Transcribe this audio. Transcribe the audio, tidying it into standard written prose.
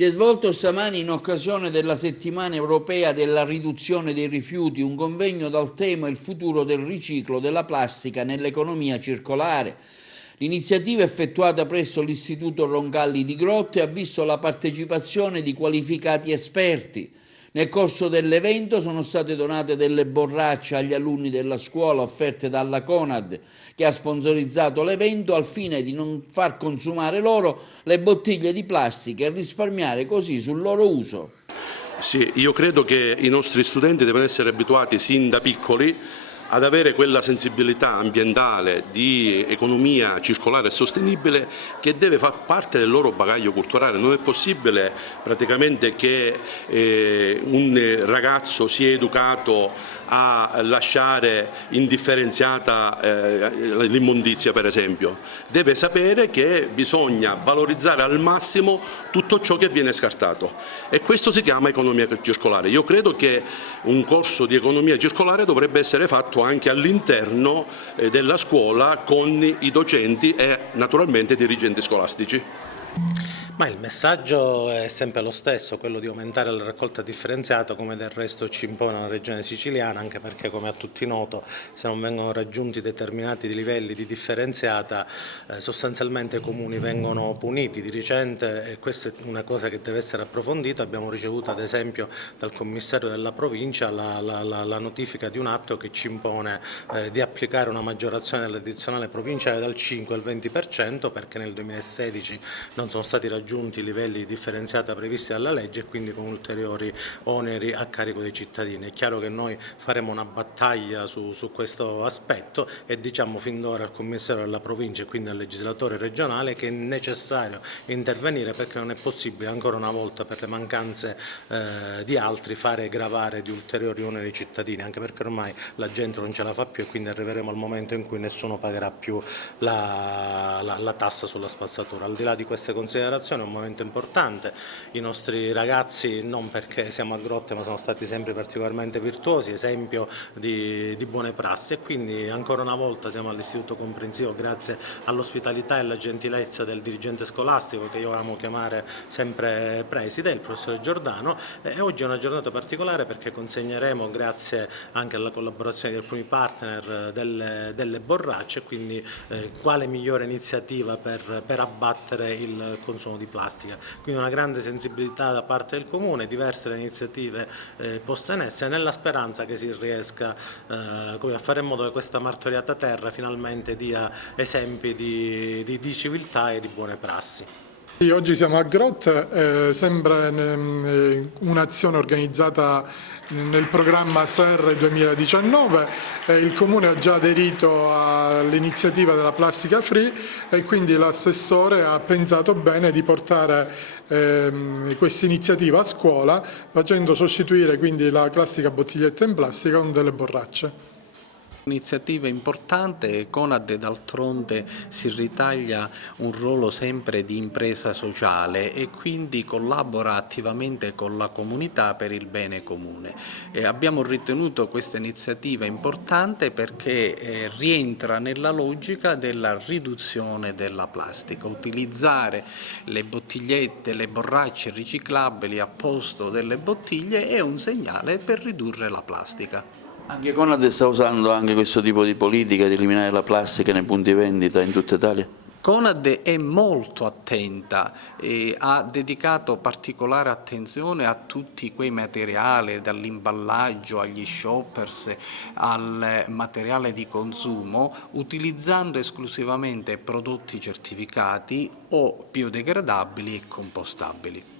Si è svolto stamani in occasione della settimana europea della riduzione dei rifiuti un convegno dal tema Il futuro del riciclo della plastica nell'economia circolare. L'iniziativa effettuata presso l'Istituto Roncalli di Grotte ha visto la partecipazione di qualificati esperti. Nel corso dell'evento sono state donate delle borracce agli alunni della scuola offerte dalla Conad, che ha sponsorizzato l'evento al fine di non far consumare loro le bottiglie di plastica e risparmiare così sul loro uso. Sì, io credo che i nostri studenti devono essere abituati sin da piccoli ad avere quella sensibilità ambientale di economia circolare e sostenibile che deve far parte del loro bagaglio culturale. Non è possibile praticamente che un ragazzo sia educato a lasciare indifferenziata l'immondizia, per esempio. Deve sapere che bisogna valorizzare al massimo tutto ciò che viene scartato e questo si chiama economia circolare. Io credo che un corso di economia circolare dovrebbe essere fatto anche all'interno della scuola con i docenti e naturalmente i dirigenti scolastici. Ma il messaggio è sempre lo stesso, quello di aumentare la raccolta differenziata, come del resto ci impone la regione siciliana, anche perché, come a tutti noto, se non vengono raggiunti determinati livelli di differenziata sostanzialmente i comuni vengono puniti. Di recente, e questa è una cosa che deve essere approfondita, abbiamo ricevuto ad esempio dal commissario della provincia la notifica di un atto che ci impone di applicare una maggiorazione dell'addizionale provinciale dal 5 al 20%, perché nel 2016 non sono stati raggiunti i livelli differenziati previsti dalla legge e quindi con ulteriori oneri a carico dei cittadini. È chiaro che noi faremo una battaglia su questo aspetto e diciamo fin d'ora al commissario della provincia e quindi al legislatore regionale che è necessario intervenire, perché non è possibile ancora una volta, per le mancanze di altri, fare gravare di ulteriori oneri ai cittadini, anche perché ormai la gente non ce la fa più e quindi arriveremo al momento in cui nessuno pagherà più la tassa sulla spazzatura. Al di là di queste considerazioni è un momento importante, i nostri ragazzi, non perché siamo a Grotte, ma sono stati sempre particolarmente virtuosi, esempio di buone prassi, e quindi ancora una volta siamo all'Istituto Comprensivo grazie all'ospitalità e alla gentilezza del dirigente scolastico, che io amo chiamare sempre preside, il professore Giordano, e oggi è una giornata particolare perché consegneremo, grazie anche alla collaborazione di alcuni partner, delle borracce, quindi quale migliore iniziativa per abbattere il consumo di plastica. Quindi una grande sensibilità da parte del Comune, diverse le iniziative poste in essere, nella speranza che si riesca a fare in modo che questa martoriata terra finalmente dia esempi di civiltà e di buone prassi. Oggi siamo a Grotte, sembra un'azione organizzata nel programma SER 2019, il Comune ha già aderito all'iniziativa della plastica free e quindi l'assessore ha pensato bene di portare questa iniziativa a scuola, facendo sostituire quindi la classica bottiglietta in plastica con delle borracce. Iniziativa importante, Conad d'altronde si ritaglia un ruolo sempre di impresa sociale e quindi collabora attivamente con la comunità per il bene comune. Abbiamo ritenuto questa iniziativa importante perché rientra nella logica della riduzione della plastica. Utilizzare le bottigliette, le borracce riciclabili a posto delle bottiglie è un segnale per ridurre la plastica. Anche Conad sta usando anche questo tipo di politica di eliminare la plastica nei punti vendita in tutta Italia? Conad è molto attenta e ha dedicato particolare attenzione a tutti quei materiali, dall'imballaggio agli shoppers al materiale di consumo, utilizzando esclusivamente prodotti certificati o biodegradabili e compostabili.